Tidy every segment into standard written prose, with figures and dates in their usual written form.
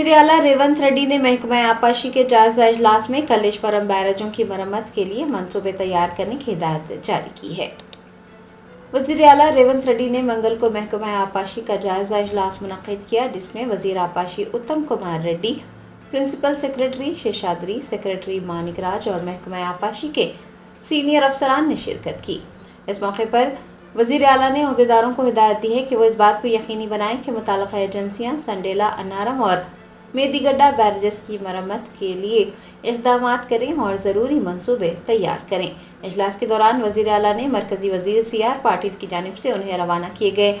वज़ीर आला रेवंत रेड्डी ने महकमा आबपाशी के जायजा इजलास में कलेश्वरम बैराजों की मरम्मत के लिए मंसूबे तैयार करने की हिदायत जारी की है। वज़ीर आला रेवंत रेड्डी ने मंगल को महकमा आबपाशी का जायजा इजलास मुनक्किद किया, जिसमें वज़ीर आबपाशी Uttam Kumar Reddy, principal secretary Seshadri, secretary Manik Raj और महकमा आबपाशी के सीनियर अफसरान ने शिरकत की। इस मौके पर वज़ीर आला ने ओहदेदारों को हिदायत दी है कि वो इस बात को यकीनी बनाएं कि मुताल्लिक़ा एजेंसियां संडेला, अनारम और मेदीगड्डा बैराजेस की मरम्मत के लिए इक़दामात करें और ज़रूरी मंसूबे तैयार करें। इजलास के दौरान वज़ीर आला ने मरकज़ी वज़ीर सीआर पाटिल की जानिब से उन्हें रवाना किए गए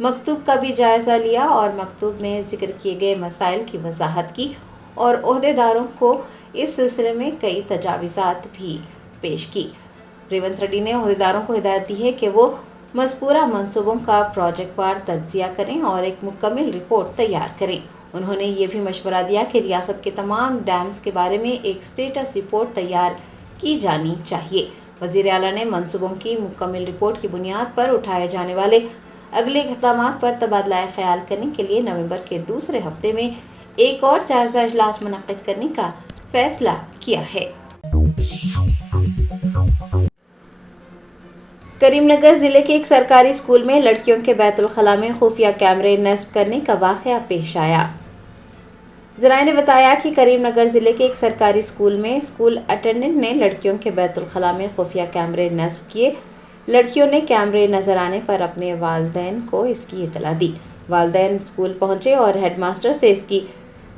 मकतूब का भी जायज़ा लिया और मकतूब में जिक्र किए गए मसाइल की वजाहत की और ओहदेदारों को इस सिलसिले में कई तजावीज़ात भी पेश की। रेवंत रेड्डी ने ओहदेदारों को हिदायत दी है कि वो मज़कूरा मंसूबों का प्रोजेक्ट वार तज्ज़िया करें और एक मुकम्मल रिपोर्ट तैयार करें। उन्होंने ये भी मशवरा दिया कि रियासत के तमाम डैम्स के बारे में एक स्टेटस रिपोर्ट तैयार की जानी चाहिए। वज़ीर आला ने मंसूबों की मुकम्मल रिपोर्ट की बुनियाद पर उठाए जाने वाले अगले इक़दामात पर तबादला ख्याल करने के लिए नवंबर के दूसरे हफ्ते में एक और जायज़ा इजलास मुनक्किद करने का फैसला किया है। करीमनगर जिले के एक सरकारी स्कूल में लड़कियों के बैतुल खला में खुफिया कैमरे नस्ब करने का वाक़या पेश आया। ज़राए ने बताया कि करीमनगर जिले के एक सरकारी स्कूल में स्कूल अटेंडेंट ने लड़कियों के बैतुल खला में खुफिया कैमरे नस्ब किए। लड़कियों ने कैमरे नजर आने पर अपने वालिदैन को इसकी इतला दी। वालिदैन स्कूल पहुंचे और हेडमास्टर से इसकी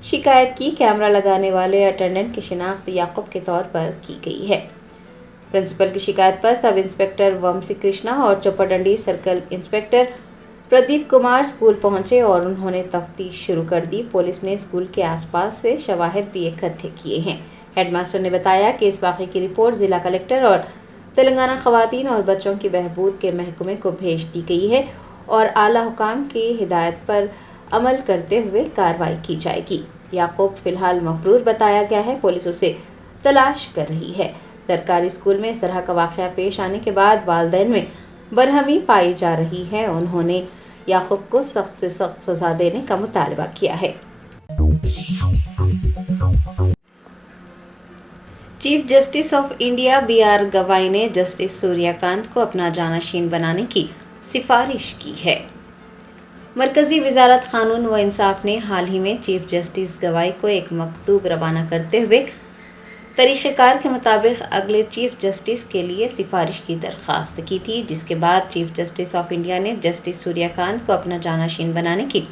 शिकायत की। कैमरा लगाने वाले अटेंडेंट की शिनाख्त याकूब के तौर पर की गई है। प्रिंसिपल की शिकायत पर सब इंस्पेक्टर वंशी कृष्णा और Choppadandi circle inspector Pradeep Kumar school पहुंचे और उन्होंने तफ्तीश शुरू कर दी। पुलिस ने स्कूल के आसपास से शवाहिद भी इकट्ठे किए हैं। हेडमास्टर ने बताया कि इस वाक़े की रिपोर्ट जिला कलेक्टर और तेलंगाना ख़वातीन और बच्चों की बहबूद के महकमे को भेज दी गई है और आला हुकाम की हिदायत पर अमल करते हुए कार्रवाई की जाएगी। याकूब फिलहाल मफरूर बताया गया है। पुलिस उसे तलाश कर रही है। सरकारी स्कूल में इस तरह का वाक़या पेश आने के बाद वालिदैन में बरहमी पाई जा रही है। उन्होंने याकूब को सख्त से सख्त सज़ा देने का मुतालबा किया है। Chief justice of India BR गवाई ने जस्टिस सूर्यकांत को अपना जानशीन बनाने की सिफारिश की है। मरकज़ी वज़ारत क़ानून व इंसाफ ने हाल ही में चीफ जस्टिस गवाई को एक मकतूब रवाना करते हुए तरीक़ेकार के मुताबिक अगले चीफ जस्टिस के लिए सिफारिश की दरख्वास्त की थी, जिसके बाद चीफ जस्टिस ऑफ इंडिया ने जस्टिस सूर्यकांत को अपना जानशीन बनाने की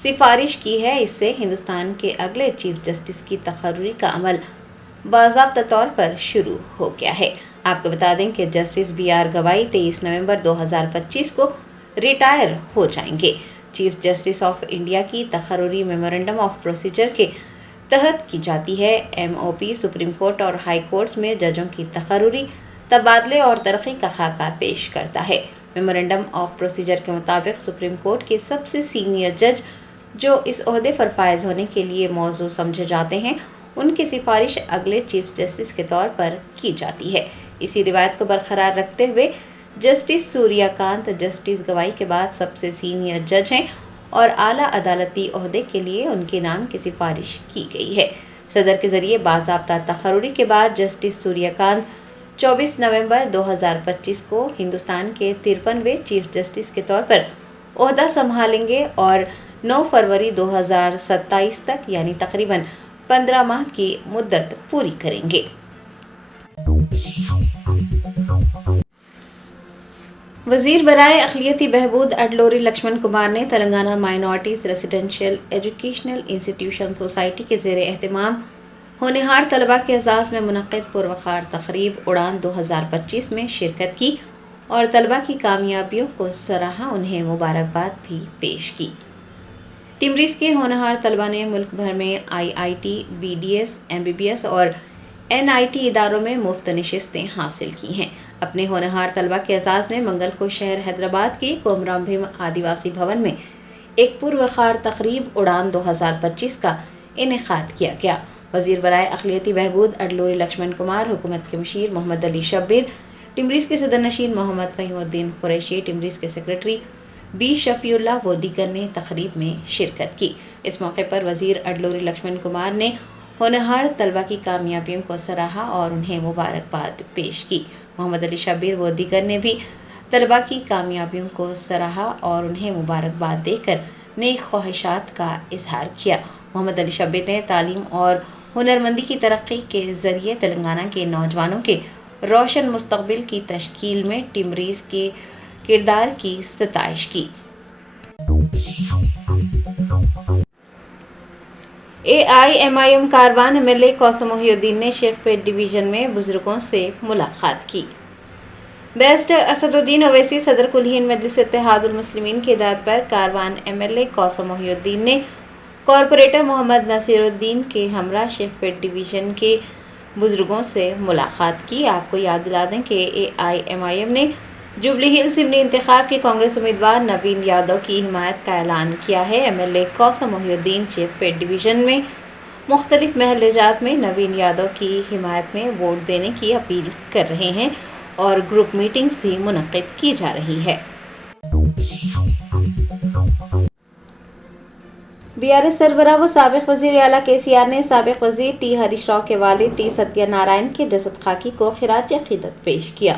सिफारिश की है। इससे हिंदुस्तान के अगले चीफ जस्टिस की तकर्री का अमल बाज़ाब्ता तौर पर शुरू हो गया है। आपको बता दें कि जस्टिस BR गवाई 23 नवंबर 2025 को रिटायर हो जाएंगे। चीफ जस्टिस ऑफ इंडिया की तकर्री मेमोरेंडम ऑफ प्रोसीजर के तहत की जाती है। MOP सुप्रीम कोर्ट और हाई कोर्ट्स में जजों की तकर्री, तबादले और तरक्की का खाका पेश करता है। मेमोरेंडम ऑफ प्रोसीजर के मुताबिक सुप्रीम कोर्ट के सबसे सीनियर जज जो इस ओहदे पर फायज होने के लिए मौजू समझे जाते हैं, उनकी सिफारिश अगले चीफ जस्टिस के तौर पर की जाती है। इसी रिवायत को बरकरार रखते हुए जस्टिस सूर्यकांत जस्टिस गवाई के बाद सबसे सीनियर जज हैं और आला अदालती ओहदे के लिए उनके नाम की सिफारिश की गई है। सदर के जरिए बाज़ाब्ता तकर्री के बाद जस्टिस सूर्यकांत 24 नवंबर 2025 को हिंदुस्तान के 53वें चीफ जस्टिस के तौर पर ओहदा संभालेंगे और 9 फरवरी 2027 तक यानी तकरीबन 15 माह की मुद्दत पूरी करेंगे। वज़ीर बराए अक़लियती बहबूद अडलोरी लक्ष्मण कुमार ने Telangana minorities residential educational institution society के ज़ेर एहतमाम होनहार तलबा के एजाज़ में मुनक़्क़िद पुरवक़ार तक़रीब उड़ान 2025 में शिरकत की और तलबा की कामयाबियों को सराहा, उन्हें मुबारकबाद भी पेश की। टिमरीज़ के होनहार तलबा ने मुल्क भर में IIT, BDS, MBBS और NIT इदारों में मुफ्त नशिस्तें हासिल की हैं। अपने होनहार तलबा के एजाज़ में मंगल को शहर हैदराबाद के कोमराम भीम आदिवासी भवन में एक पुरवक़ार तक़रीब उड़ान 2025 का इनेकाद किया गया। वज़ीर बराए अक़लियती बहबूद अडलोरी लक्ष्मण कुमार, हुकूमत के मुशीर मोहम्मद अली शब्बीर, टिमरीज़ के सदर नशीन मोहम्मद फ़हीमुद्दीन क़ुरैशी, टिमरीज़ के सेक्रेटरी B शफ़ीउल्लाह व दीगर ने तक़रीब में शिरकत की। اس موقع پر وزیر اڈلوری لکشمن کمار نے ہونہار طلبہ کی کامیابیوں کو سراہا اور انہیں مبارکباد پیش کی۔ محمد علی شبیر و دیگر نے بھی طلبہ کی کامیابیوں کو سراہا اور انہیں مبارکباد دے کر نیک خواہشات کا اظہار کیا۔ محمد علی شبیر نے تعلیم اور ہنرمندی کی ترقی کے ذریعے تلنگانہ کے نوجوانوں کے روشن مستقبل کی تشکیل میں ٹیمریز کے کردار کی ستائش کی۔ AIMIM کاروان MLA کوثر محی الدین نے شیخ پیٹ ڈویژن میں بزرگوں سے ملاقات کی۔ بیرسٹر اسد الدین اویسی صدر کل ہند مجلس اتحاد المسلمین کی ہدایت پر کاروان MLA کوثر محی الدین نے کارپوریٹر محمد نصیر الدین کے ہمراہ شیخ پیٹ ڈویژن کے بزرگوں سے ملاقات کی۔ آپ کو یاد دلا دیں کہ AIMIM نے جوبلی ہلز ضمنی انتخاب کے کانگریس امیدوار نوین یادو کی حمایت کا اعلان کیا ہے۔ MLA کوثر محی الدین شیخ پیٹ ڈویژن میں مختلف محلہ جات میں نوین یادو کی حمایت میں ووٹ دینے کی اپیل کر رہے ہیں اور گروپ میٹنگز بھی منعقد کی جا رہی ہے۔ BRS سربراہ و سابق وزیر اعلیٰ KCR نے سابق وزیر ٹی ہریش راؤ کے والد ٹی ستیہ نارائن کے جسد خاکی کو خراج عقیدت پیش کیا۔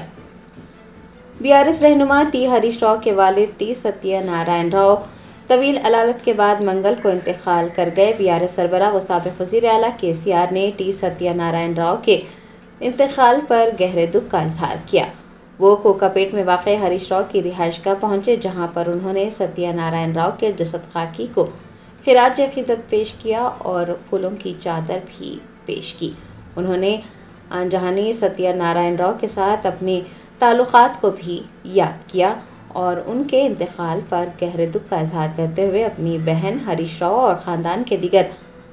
BRS رہنما ٹی ہریش راؤ کے والد ٹی ستیہ نارائن راؤ طویل علالت کے بعد منگل کو انتقال کر گئے۔ BRS سربراہ و سابق وزیر اعلیٰ KCR نے ٹی ستیہ نارائن راؤ کے انتقال پر گہرے دکھ کا اظہار کیا۔ وہ کوکاپیٹ میں واقع ہریش راؤ کی رہائش گاہ پہنچے، جہاں پر انہوں نے ستیہ نارائن راؤ کے جسد خاکی کو خراج عقیدت پیش کیا اور پھولوں کی چادر بھی پیش کی۔ انہوں نے جہانی ستیہ نارائن راؤ کے ساتھ اپنے تعلقات کو بھی یاد کیا اور ان کے انتقال پر گہرے دکھ کا اظہار کرتے ہوئے اپنی بہن ہریش راؤ اور خاندان کے دیگر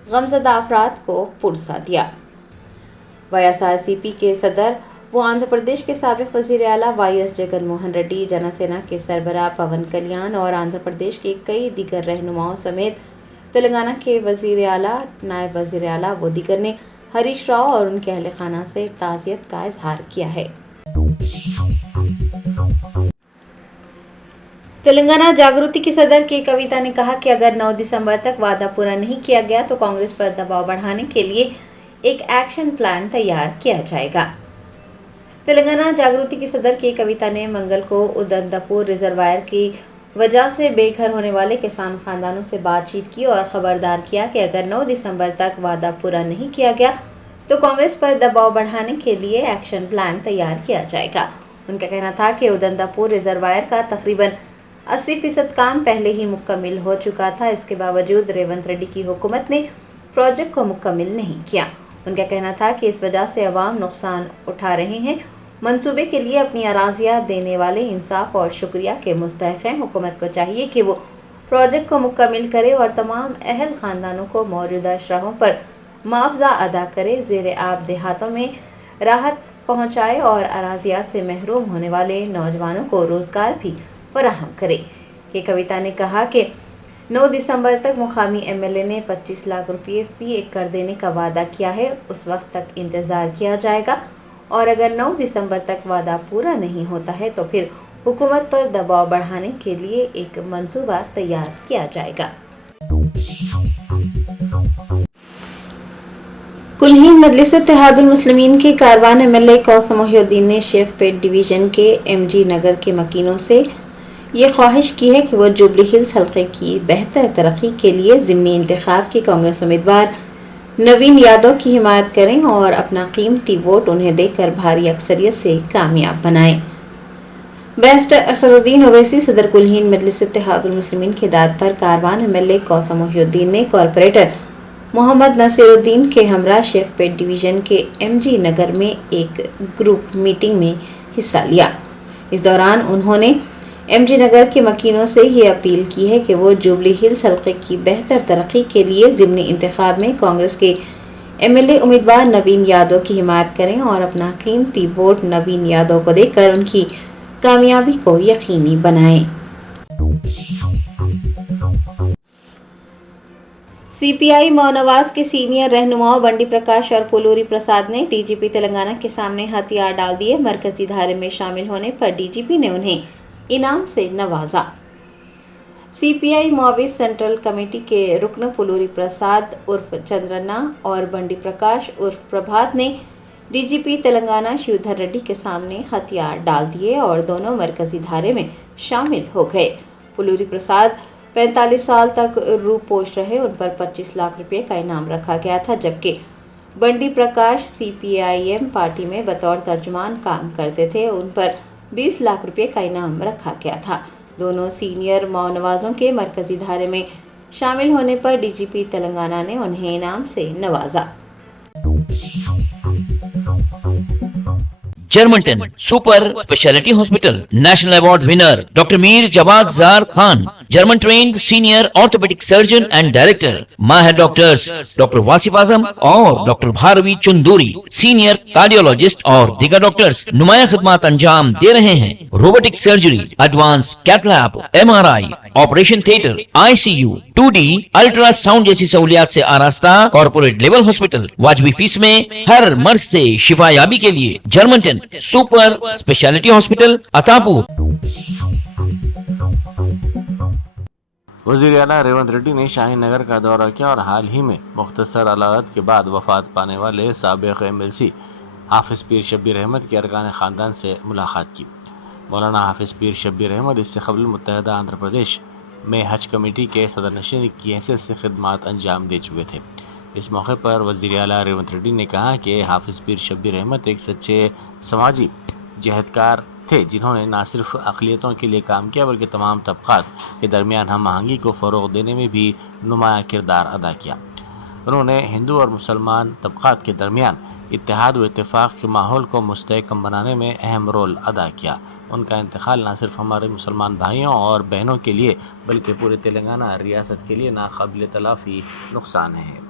غمزدہ افراد کو پرسہ دیا۔ YSRCP کے صدر وہ آندھرا پردیش کے سابق وزیر اعلیٰ YS جگن موہن ریڈی، جنا سینا کے سربراہ پون کلیان اور آندھرا پردیش کے کئی دیگر رہنماؤں سمیت تلنگانہ کے وزیر اعلیٰ، نائب وزیر اعلیٰ و دیگر نے ہریش راؤ اور ان کے اہل خانہ سے تعزیت کا اظہار کیا ہے۔ تلنگانہ جاگرتی کی صدر کے کویتا نے کہا کہ اگر 9 دسمبر تک وعدہ پورا نہیں کیا گیا تو کانگریس پر دباؤ بڑھانے کے لیے ایک ایکشن پلان تیار کیا جائے گا۔ تلنگانہ جاگرتی کی صدر کے کویتا نے منگل کو ادنتاپور ریزروائر کی وجہ سے بے گھر ہونے والے کسان خاندانوں سے بات چیت کی اور خبردار کیا کہ اگر 9 دسمبر تک وعدہ پورا نہیں کیا گیا تو کانگریس پر دباؤ بڑھانے کے لیے ایکشن پلان تیار کیا جائے گا۔ ان کا کہنا تھا کہ ادنتاپور ریزروائر کا تقریباً 80% کام پہلے ہی مکمل ہو چکا تھا، اس کے باوجود ریونت ریڈی کی حکومت نے پروجیکٹ کو مکمل نہیں کیا۔ ان کا کہنا تھا کہ اس وجہ سے عوام نقصان اٹھا رہے ہیں۔ منصوبے کے لیے اپنی اراضیاں دینے والے انصاف اور شکریہ کے مستحق ہیں۔ حکومت کو چاہیے کہ وہ پروجیکٹ کو مکمل کرے اور تمام اہل خاندانوں کو موجودہ شرحوں پر معاوضہ ادا کرے، زیر آب دیہاتوں میں راحت پہنچائے اور اراضیات سے محروم ہونے والے نوجوانوں کو روزگار بھی فراہم کرے۔ کویتا نے کہا کہ 9 دسمبر تک مقامی MLA نے 25 لاکھ روپے فی ایکڑ دینے کا وعدہ کیا ہے، اس وقت تک انتظار کیا جائے گا اور اگر 9 دسمبر تک وعدہ پورا نہیں ہوتا ہے تو پھر حکومت پر دباؤ بڑھانے کے لیے ایک منصوبہ تیار کیا جائے گا۔ کل ہند مجلس اتحاد المسلمین کے کاروان MLA کوثر محی الدین نے شیخ پیٹ ڈویژن کے MG نگر کے مکینوں سے یہ خواہش کی ہے کہ وہ جوبلی ہلز حلقے کی بہتر ترقی کے لیے ضمنی انتخاب کے کانگریس امیدوار نوین یادو کی حمایت کریں اور اپنا قیمتی ووٹ انہیں دے کر بھاری اکثریت سے کامیاب بنائیں۔ بیرسٹر اسد الدین اویسی صدر کل ہند مجلس اتحاد المسلمین کی ہدایت پر کاروان MLA کوثر محی الدین نے کارپوریٹر محمد نصیر الدین کے ہمراہ شیخ پیٹ ڈویژن کے MG نگر میں ایک گروپ میٹنگ میں حصہ لیا۔ اس دوران انہوں نے MG نگر کے مکینوں سے یہ اپیل کی ہے کہ وہ جوبلی ہلز حلقے کی بہتر ترقی کے لیے ضمنی انتخاب میں کانگریس کے MLA امیدوار نوین یادو کی حمایت کریں اور اپنا قیمتی ووٹ نوین یادو کو دے کر ان کی کامیابی کو یقینی بنائیں۔ CPI مونواز کے سینئر رہنماؤں بنڈی پرکاش اور پولوری پرساد نے DGP تلنگانہ کے سامنے ہتھیار ڈال دیے۔ مرکزی دھارے میں شامل ہونے پر DGP نے انہیں انعام سے نوازا۔ CPI मुआविज सेंट्रल कमेटी के रुकन पुलूरी प्रसाद उर्फ चंद्रन्ना और बंडी प्रकाश उर्फ प्रभात ने DGP तेलंगाना शिवधर रेड्डी के सामने हथियार डाल दिए और दोनों मरकजी धारे में शामिल हो गए। पुलूरी प्रसाद 45 साल तक रूपोश रहे, उन पर 25 लाख रुपए का इनाम रखा गया था, जबकि बंडी प्रकाश CPIM पार्टी में बतौर तर्जुमान काम करते थे, उन पर 20 लाख रुपए का इनाम रखा गया था। दोनों सीनियर माओनवाजों के मरकजी धारे में शामिल होने पर DGP तेलंगाना ने उन्हें इनाम से नवाजा। Germanten super speciality hospital national award winner doctor Mir Jawad Zar Khan, German trained senior orthopaedic surgeon and director, माहिर डॉक्टर्स डॉक्टर वासिफ आजम और doctor Bharavi Chunduri, senior cardiologist और दीगर डॉक्टर्स नुमाया खिदमत अंजाम दे रहे हैं। Robotic surgery, advance cath lab, MRI, operation theatre, ICU, 2D ultrasound जैसी सहूलियात से आरास्ता कॉर्पोरेट लेवल हॉस्पिटल, वाजबी फीस में हर मर्ज से शिफायाबी के लिए Germanton super speciality hospital Attapur. वज़ीर आला रेवंत रेड्डी ने शाहीन नगर का दौरा किया और हाल ही में मुख्तसर अलादत के बाद वफात पाने वाले साबिक़ MLC हाफिज़ पीर शब्बीर अहमद के अरकान ख़ानदान से मुलाकात की। मौलाना हाफिज़ पीर शब्बीर अहमद इससे क़बल मुत्तहिदा आंध्र प्रदेश में हज कमेटी के सदर नशीन की हैसियत से खिदमात अंजाम दे चुके थे। इस मौके पर वज़ीर आला रेवंत रेड्डी ने कहा कि हाफिज़ पीर शब्बीर अहमद एक सच्चे समाजी जहदकार थे, जिन्होंने न सिर्फ अक़लियतों के लिए काम किया बल्कि तमाम तबक़ात के दरमियान हम आहंगी को फ़रोग़ देने में भी नुमाया किरदार अदा किया। उन्होंने हिंदू और मुसलमान तबक़ात के दरमियान इत्तेहाद व इत्तेफाक के माहौल को मुस्तहकम बनाने में अहम रोल अदा किया। उनका इंतकाल न सिर्फ हमारे मुसलमान भाइयों और बहनों के लिए बल्कि पूरे तेलंगाना रियासत के लिए नाक़ाबिल तलाफ़ी नुकसान है।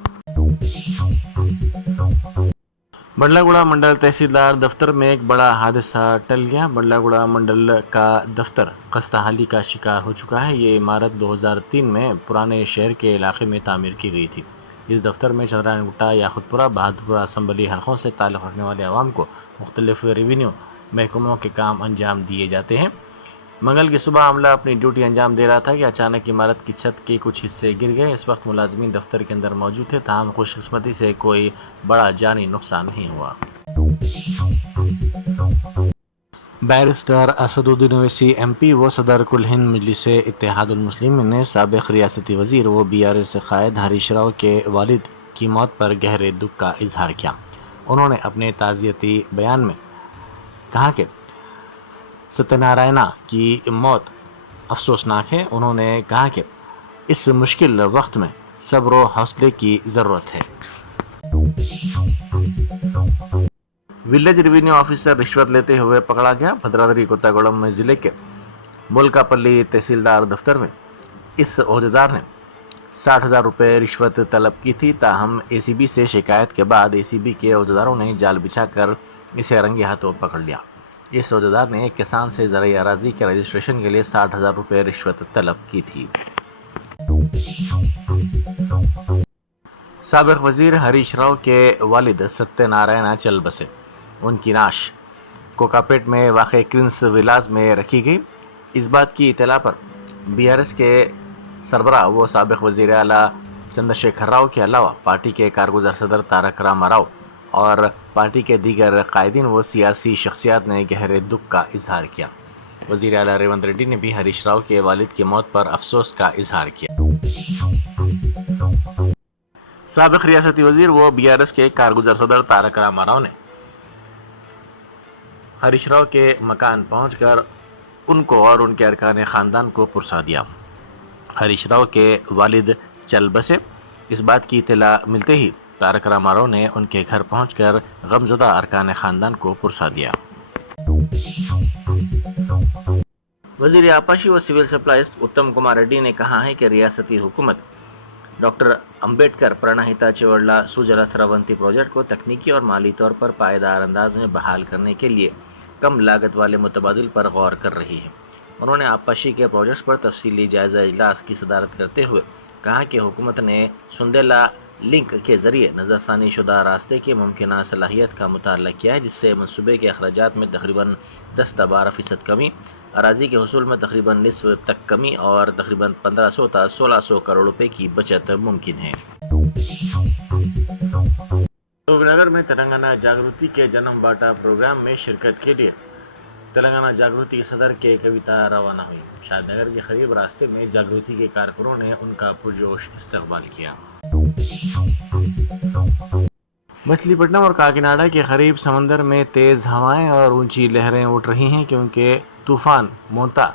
बंडलागुड़ा मंडल तहसीलदार दफ्तर में एक बड़ा हादसा टल गया। बंडलागुड़ा मंडल का दफ्तर खस्ताहाली का शिकार हो चुका है। ये इमारत 2003 में पुराने शहर के इलाके में तामीर की गई थी। इस दफ्तर में चंद्रायन गुट्टा, याकुतपुरा, बहादुरपुरा असम्बली हलकों से ताल्लुक़ रखने वाले अवाम को मुख्तलिफ रेवेन्यू महकमों के काम अंजाम दिए जाते हैं। मंगल की सुबह अमला अपनी ड्यूटी अंजाम दे रहा था कि अचानक इमारत की छत के कुछ हिस्से गिर गए। इस वक्त मुलाजमीन दफ्तर के अंदर मौजूद थे, ताहम खुशकिस्मती से कोई बड़ा जानी नुकसान नहीं हुआ। बैरिस्टर असदुद्दीन ओवैसी MP व सदर कुल हिंद मजलिस इत्तेहादुल मुस्लिमीन ने साबिक़ रियासती वज़ीर व BRS कायद हरीश राव के वालिद की मौत पर गहरे दुख का इजहार किया। उन्होंने अपने ताज़ियती बयान में कहा कि सत्यनारायणा की मौत अफसोसनाक है। उन्होंने कहा कि इस मुश्किल वक्त में सब्र व हौसले की ज़रूरत है। विलेज रेवेन्यू ऑफिसर रिश्वत लेते हुए पकड़ा गया। भद्राद्री कोत्तागुड़म जिले के मुल्कापल्ली तहसीलदार दफ्तर में इस ओहदेदार ने 60,000 रुपये रिश्वत तलब की थी। ताहम ACB से शिकायत के बाद ACB के ओहदेदारों ने जाल बिछाकर इसे रंगे हाथों पकड़ लिया। इस ओहदेदार ने एक किसान से ज़राई अराज़ी के रजिस्ट्रेशन के लिए 60,000 रुपये रिश्वत तलब की थी। साबिक़ वज़ीर हरीश राव के वालिद सत्यनारायणा चल बसे। उनकी नाश कोकापेट में वाक़ क्रिंस विलाज में रखी गई। इस बात की इत्तला पर BRS के सरबराह व साबिक़ वज़ीर आला चंद्रशेखर राव के अलावा पार्टी के कारगुज़र सदर तारक रामा राव और पार्टी के दीगर कायदीन व सियासी शख्सियात ने गहरे दुख का इजहार किया। वज़ीर आला रेवंत रेड्डी ने भी हरीश राव के वालिद की मौत पर अफसोस का इजहार किया। साबिक़ रियासती वज़ीर व BRS के कारगुज़र सदर तारक रामा राव ने हरीश राव के मकान पहुंचकर उनको और उनके अरकान ख़ानदान को पुरसा दिया। हरीश राव के वालिद चल बसे। इस बात की इत्तला मिलते ही तारक रामा राव ने उनके घर पहुंचकर गमज़दा अरकान ख़ानदान को पुरसा दिया। वज़ीर आपाशी व सिविल सप्लाईज उत्तम कुमार रेड्डी ने कहा है कि रियासती हुकूमत डॉक्टर अम्बेडकर प्रणहिता चेवड़ला सुजला स्रवंती प्रोजेक्ट को तकनीकी और माली तौर पर पायदार अंदाज में बहाल करने के लिए कम लागत वाले मुतबादिल पर गौर कर रही है। उन्होंने आपाशी के प्रोजेक्ट्स पर तफसीली जायज़ा इजलास की सदारत करते हुए कहा कि हुकूमत ने सुंदेला لنک کے ذریعے نظر ثانی شدہ راستے کی ممکنہ صلاحیت کا مطالعہ کیا ہے، جس سے منصوبے کے اخراجات میں تقریباً 10 تا 12% کمی، اراضی کے حصول میں تقریباً نصف تک کمی اور تقریباً 1500 تا 1600 کروڑ روپے کی بچت ممکن ہے۔ محبوب نگر میں تلنگانہ جاگرتی کے جنم باٹا پروگرام میں شرکت کے لیے تلنگانہ جاگرتی کے صدر کے کویتا روانہ ہوئی۔ شاد نگر کے قریب راستے میں جاگرتی کے کارکنوں نے ان کا پرجوش استقبال کیا۔ مچھلی پٹنم اور کاکناڈا کے قریب سمندر میں تیز ہوائیں اور اونچی لہریں اٹھ رہی ہیں کیونکہ طوفان مونتا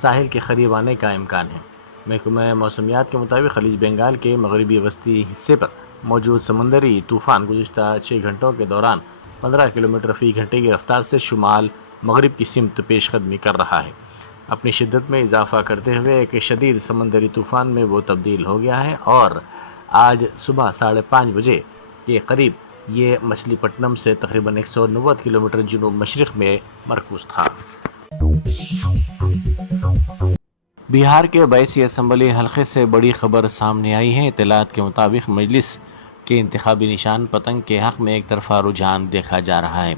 ساحل کے قریب آنے کا امکان ہے۔ محکمہ موسمیات کے مطابق خلیج بنگال کے مغربی وسطی حصے پر موجود سمندری طوفان گزشتہ 6 گھنٹوں کے دوران 15 کلومیٹر فی گھنٹے کی رفتار سے شمال مغرب کی سمت پیش قدمی کر رہا ہے۔ اپنی شدت میں اضافہ کرتے ہوئے ایک شدید سمندری طوفان میں وہ تبدیل ہو گیا ہے اور آج صبح 5:30 بجے کے قریب یہ مچھلی پٹنم سے تقریباً 190 کلومیٹر جنوب مشرق میں مرکوز تھا۔ بہار کے 82 اسمبلی حلقے سے بڑی خبر سامنے آئی ہے۔ اطلاعات کے مطابق مجلس کے انتخابی نشان پتنگ کے حق میں ایک طرفہ رجحان دیکھا جا رہا ہے۔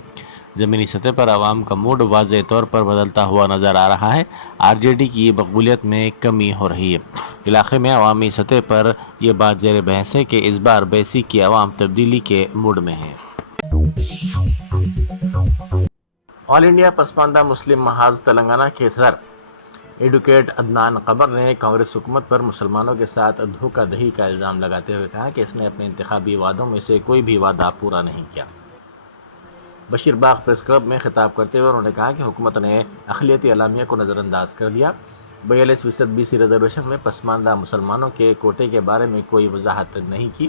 زمینی سطح پر عوام کا موڈ واضح طور پر بدلتا ہوا نظر آ رہا ہے۔ آر جے ڈی کی مقبولیت میں کمی ہو رہی ہے۔ علاقے میں عوامی سطح پر یہ بات زیر بحث ہے کہ اس بار بیسی کی عوام تبدیلی کے موڈ میں ہے۔ آل انڈیا پسماندہ مسلم محاذ تلنگانہ کے صدر ایڈوکیٹ عدنان قمر نے کانگریس حکومت پر مسلمانوں کے ساتھ دھوکہ دہی کا الزام لگاتے ہوئے کہا کہ اس نے اپنے انتخابی وعدوں میں سے کوئی بھی وعدہ پورا نہیں کیا۔ بشیر باغ پریس کلب میں خطاب کرتے ہوئے انہوں نے کہا کہ حکومت نے اقلیتی اعلامیہ کو نظر انداز کر دیا، 42% BC ریزرویشن میں پسماندہ مسلمانوں کے کوٹے کے بارے میں کوئی وضاحت نہیں کی،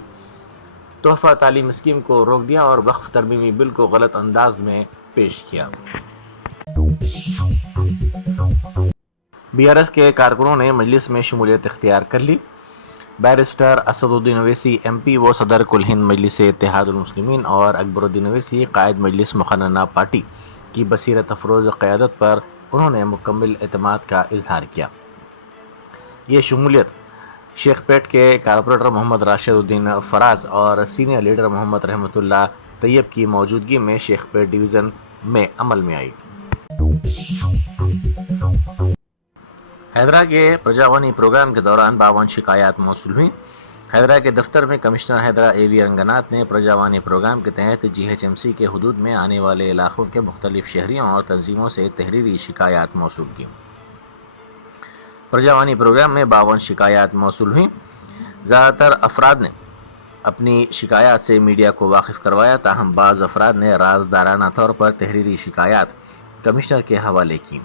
تحفہ تعلیم اسکیم کو روک دیا اور وقف ترمیمی بل کو غلط انداز میں پیش کیا۔ BRS کے کارکنوں نے مجلس میں شمولیت اختیار کر لی۔ بیرسٹر اسد الدین اویسی MP و صدر کل ہند مجلس اتحاد المسلمین اور اکبر الدین اویسی قائد مجلس مقننہ پارٹی کی بصیرت افروز قیادت پر انہوں نے مکمل اعتماد کا اظہار کیا۔ یہ شمولیت شیخ پیٹ کے کارپوریٹر محمد راشد الدین فراز اور سینئر لیڈر محمد رحمت اللہ طیب کی موجودگی میں شیخ پیٹ ڈویژن میں عمل میں آئی۔ حیدرا کے پرجاوانی پروگرام کے دوران 52 شکایات موصول ہوئیں۔ حیدرا کے دفتر میں کمشنر حیدرا AV رنگناتھ نے پرجاوانی پروگرام کے تحت GHMC کے حدود میں آنے والے علاقوں کے مختلف شہریوں اور تنظیموں سے تحریری شکایات موصول کی۔ پرجاوانی پروگرام میں 52 شکایات موصول ہوئیں۔ زیادہ تر افراد نے اپنی شکایات سے میڈیا کو واقف کروایا، تاہم بعض افراد نے رازدارانہ طور پر تحریری شکایات کمشنر کے حوالے کی۔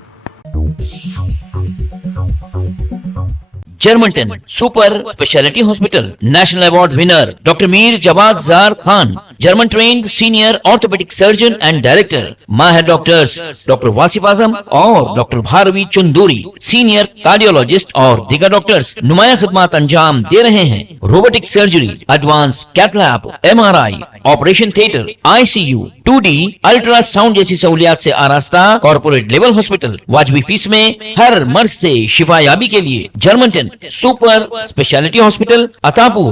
Germanten super speciality hospital national award winner doctor Mir Jawad Zar Khan, German trained senior orthopaedic surgeon and director, ماہر ڈاکٹرز ڈاکٹر واصف اعظم اور doctor Bharavi Chanduri, senior cardiologist اور دیگر ڈاکٹرز نمایاں خدمات انجام دے رہے ہیں۔ Robotic surgery, advance cath lab, MRI، operation theatre, ICU، 2D ultrasound جیسی سہولیات سے آراستہ کارپوریٹ لیول ہاسپٹل، واجبی فیس میں ہر مرض سے شفا یابی کے لیے جرمنٹن سپر اسپیشلٹی ہاسپٹل، عطاپور